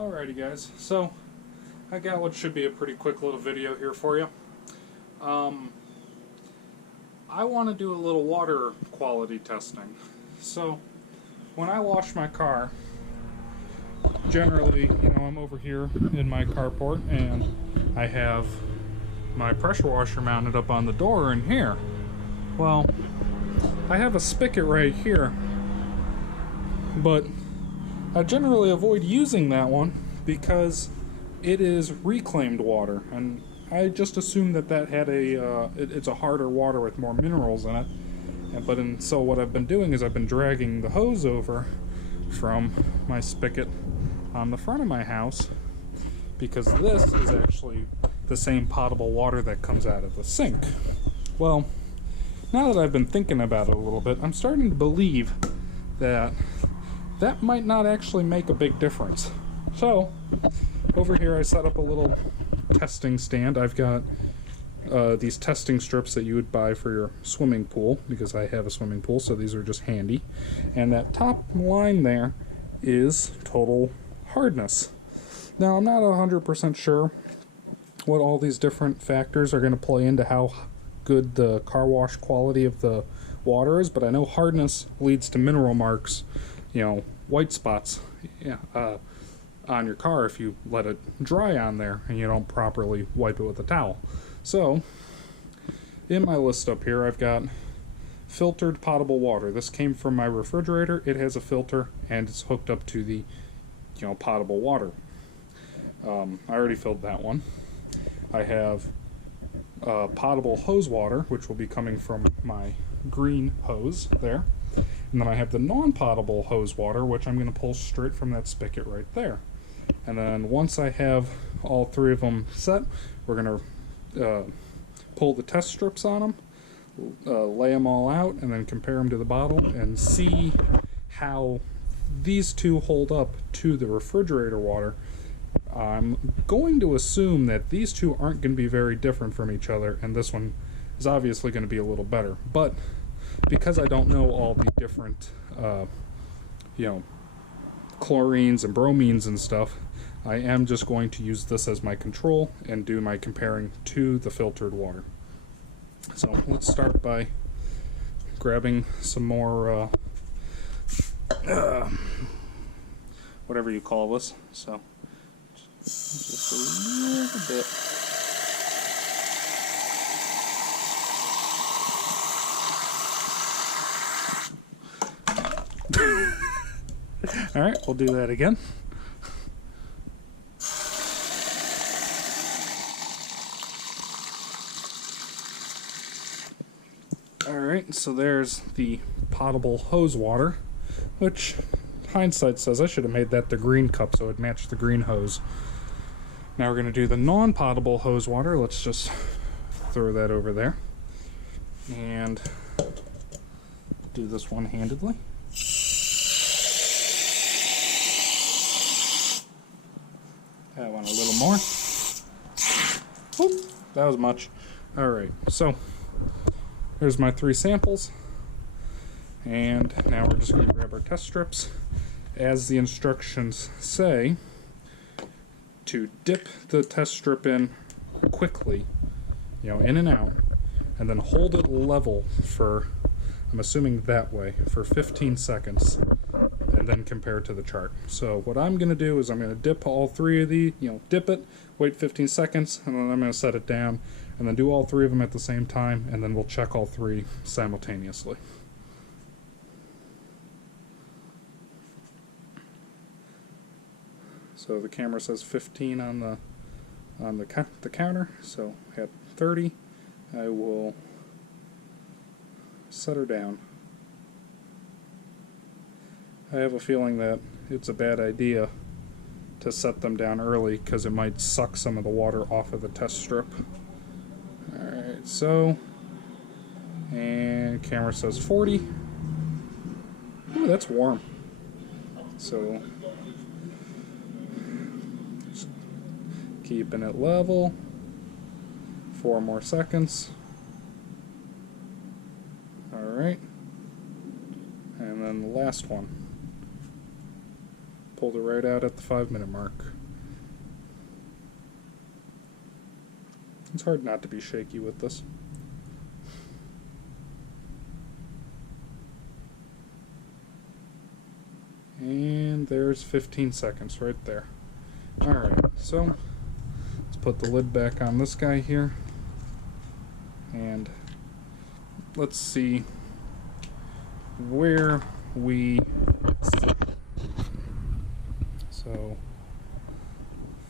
Alrighty guys, so I got what should be a pretty quick little video here for you. I want to do a little water quality testing. So when I wash my car, generally, I'm over here in my carport and I have my pressure washer mounted up on the door in here. Well, I have a spigot right here, but I generally avoid using that one because it is reclaimed water, and I just assumed that had it's a harder water with more minerals in it. So what I've been doing is I've been dragging the hose over from my spigot on the front of my house, because this is actually the same potable water that comes out of the sink. Well, now that I've been thinking about it a little bit, I'm starting to believe that might not actually make a big difference. So, over here I set up a little testing stand. I've got these testing strips that you would buy for your swimming pool, because I have a swimming pool, so these are just handy. And that top line there is total hardness. Now, I'm not 100% sure what all these different factors are going to play into how good the car wash quality of the water is, but I know hardness leads to mineral marks, white spots on your car if you let it dry on there and you don't properly wipe it with a towel. So, in my list up here, I've got filtered potable water. This came from my refrigerator. It has a filter and it's hooked up to the potable water. I already filled that one. I have potable hose water, which will be coming from my green hose there. And then I have the non-potable hose water, which I'm going to pull straight from that spigot right there. And then once I have all three of them set, we're going to pull the test strips on them, lay them all out, and then compare them to the bottle and see how these two hold up to the refrigerator water. I'm going to assume that these two aren't going to be very different from each other, and this one is obviously going to be a little better. But because I don't know all the different, chlorines and bromines and stuff, I am just going to use this as my control and do my comparing to the filtered water. So let's start by grabbing some more, whatever you call this. So just a little bit. Alright, we'll do that again. Alright, so there's the potable hose water, which hindsight says I should have made that the green cup so it matched the green hose. Now we're going to do the non-potable hose water. Let's just throw that over there and do this one-handedly. That one a little more. Oop, that was much. Alright, so there's my three samples. And now we're just going to grab our test strips. As the instructions say, to dip the test strip in quickly, in and out, and then hold it level for, I'm assuming that way, for 15 seconds, and then compare to the chart. So what I'm going to do is I'm going to dip all three of these, dip it, wait 15 seconds, and then I'm going to set it down, and then do all three of them at the same time, and then we'll check all three simultaneously. So the camera says 15 on the counter, so at 30 I will set her down. I have a feeling that it's a bad idea to set them down early because it might suck some of the water off of the test strip. Alright, so, and camera says 40. Ooh, that's warm. So, just keeping it level. 4 more seconds. Alright. And then the last one. Pulled it right out at the 5-minute mark. It's hard not to be shaky with this. And there's 15 seconds right there. Alright, so let's put the lid back on this guy here. And let's see where we sit. So,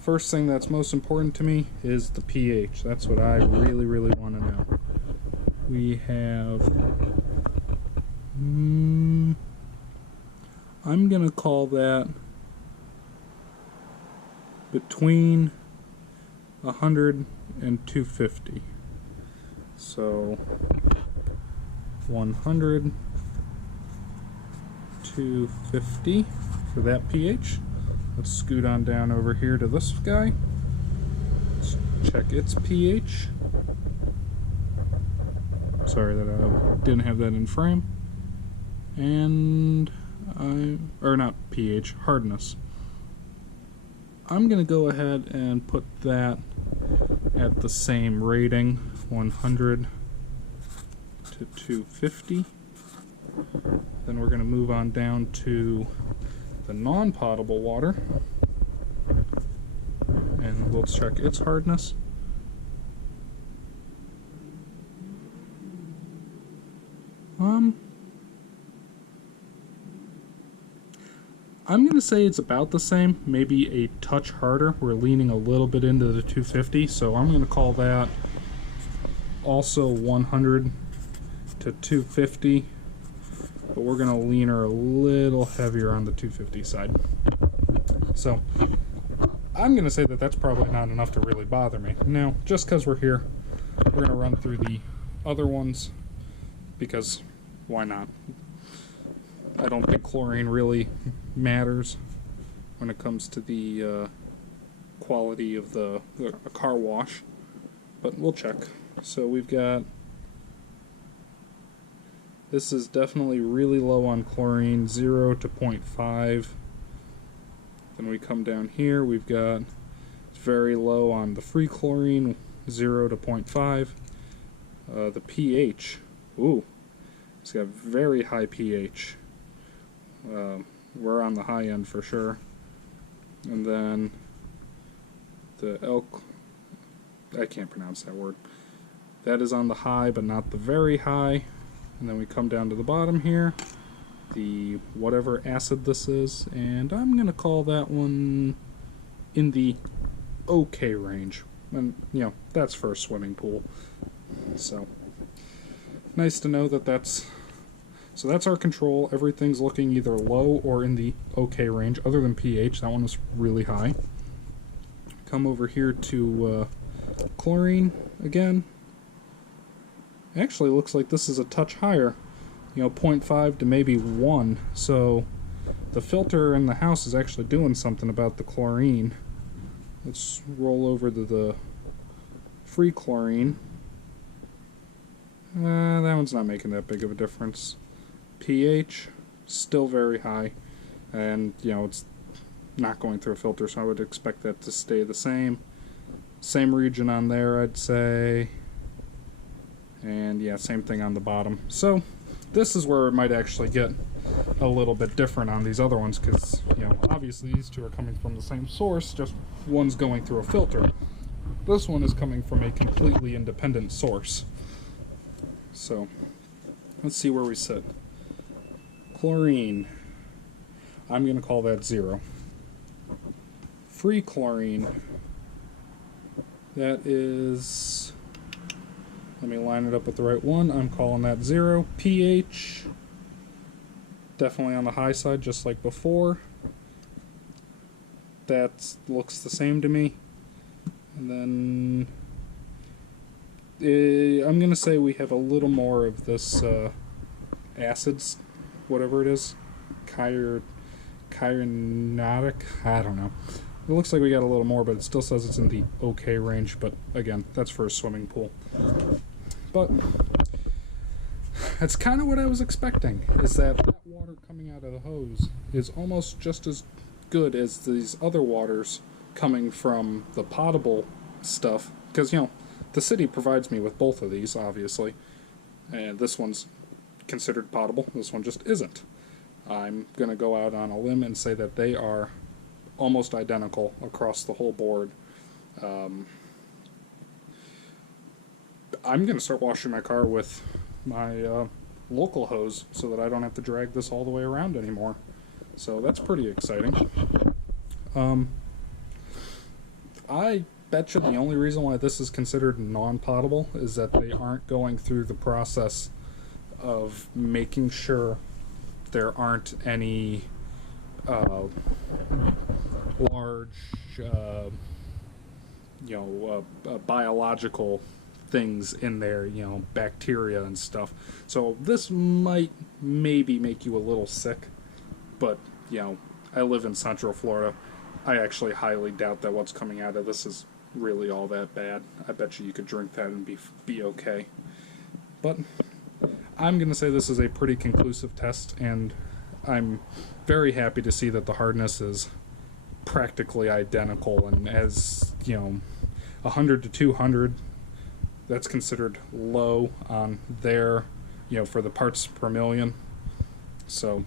first thing that's most important to me is the pH. That's what I really, really want to know. We have... I'm going to call that between 100 and 250. So 100, 250 for that pH. Let's scoot on down over here to this guy. Let's check its pH. Sorry that I didn't have that in frame. And or not pH, hardness. I'm going to go ahead and put that at the same rating, 100 to 250. Then we're going to move on down to the non-potable water, and we'll check its hardness. I'm going to say it's about the same, maybe a touch harder. We're leaning a little bit into the 250, so I'm going to call that also 100 to 250, but we're going to lean her a little heavier on the 250 side. So I'm going to say that that's probably not enough to really bother me. Now, just because we're here, we're going to run through the other ones, because why not? I don't think chlorine really matters when it comes to the quality of a car wash, but we'll check. So we've got, this is definitely really low on chlorine, 0 to 0.5. Then we come down here, we've got, it's very low on the free chlorine, 0 to 0.5. The pH, ooh, it's got very high pH. We're on the high end for sure. And then the I can't pronounce that word. That is on the high, but not the very high. And then we come down to the bottom here, the whatever acid this is, and I'm gonna call that one in the okay range. And you know, that's for a swimming pool. So nice to know that that's our control. Everything's looking either low or in the okay range, other than pH. That one was really high. Come over here to chlorine again. Actually, looks like this is a touch higher. You know, 0.5 to maybe 1. So the filter in the house is actually doing something about the chlorine. Let's roll over to the free chlorine. That one's not making that big of a difference. pH, still very high, and you know, it's not going through a filter, so I would expect that to stay the same. Same region on there, I'd say, and yeah, same thing on the bottom. So this is where it might actually get a little bit different on these other ones, because you know, obviously these two are coming from the same source, just one's going through a filter. This one is coming from a completely independent source. So let's see where we sit. Chlorine, I'm going to call that 0. Free chlorine, that is, let me line it up with the right one, I'm calling that 0. pH, definitely on the high side, just like before. That looks the same to me. And then I'm going to say we have a little more of this acids, whatever it is, kyanotic, I don't know. It looks like we got a little more, but it still says it's in the okay range, but again, that's for a swimming pool. But that's kind of what I was expecting, is that water coming out of the hose is almost just as good as these other waters coming from the potable stuff, because, you know, the city provides me with both of these, obviously, and this one's considered potable, this one just isn't. I'm going to go out on a limb and say that they are almost identical across the whole board. I'm going to start washing my car with my local hose so that I don't have to drag this all the way around anymore. So that's pretty exciting. I bet you the only reason why this is considered non-potable is that they aren't going through the process of making sure there aren't any large, biological things in there, you know, bacteria and stuff. So this might maybe make you a little sick, but, you know, I live in Central Florida. I actually highly doubt that what's coming out of this is really all that bad. I bet you could drink that and be okay. But I'm going to say this is a pretty conclusive test, and I'm very happy to see that the hardness is practically identical, and as, you know, 100 to 200, that's considered low on there, you know, for the parts per million. So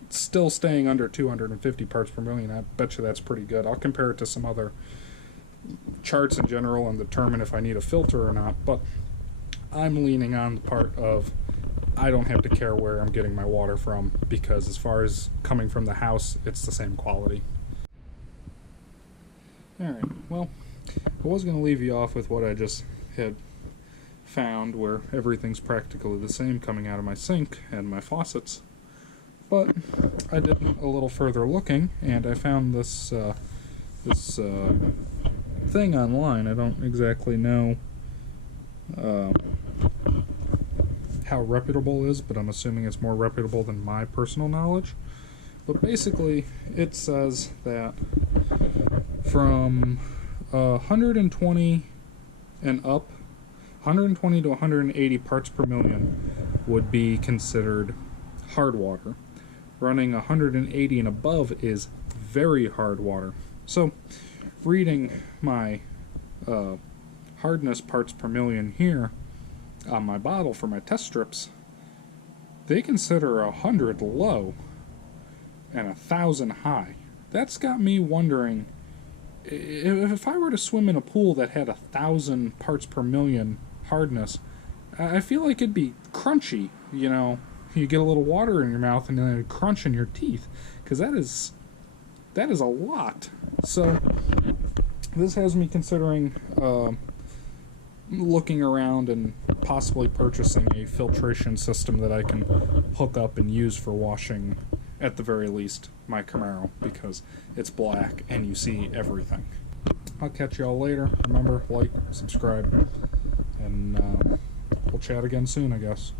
it's still staying under 250 parts per million. I bet you that's pretty good. I'll compare it to some other charts in general and determine if I need a filter or not, but I'm leaning on the part of I don't have to care where I'm getting my water from, because as far as coming from the house, it's the same quality. Alright, well, I was going to leave you off with what I just had found, where everything's practically the same coming out of my sink and my faucets. But I did a little further looking, and I found this thing online. I don't exactly know how reputable it is, but I'm assuming it's more reputable than my personal knowledge. But basically, it says that from 120 and up, 120 to 180 parts per million would be considered hard water. Running 180 and above is very hard water. So, reading my hardness parts per million here on my bottle for my test strips, they consider 100 low and 1,000 high. That's got me wondering, if I were to swim in a pool that had 1,000 parts per million hardness, I feel like it'd be crunchy, you know. You get a little water in your mouth and then it'd crunch in your teeth, because that is a lot. So this has me considering looking around and possibly purchasing a filtration system that I can hook up and use for washing, at the very least, my Camaro, because it's black and you see everything. I'll catch y'all later. Remember, like, subscribe, and we'll chat again soon, I guess.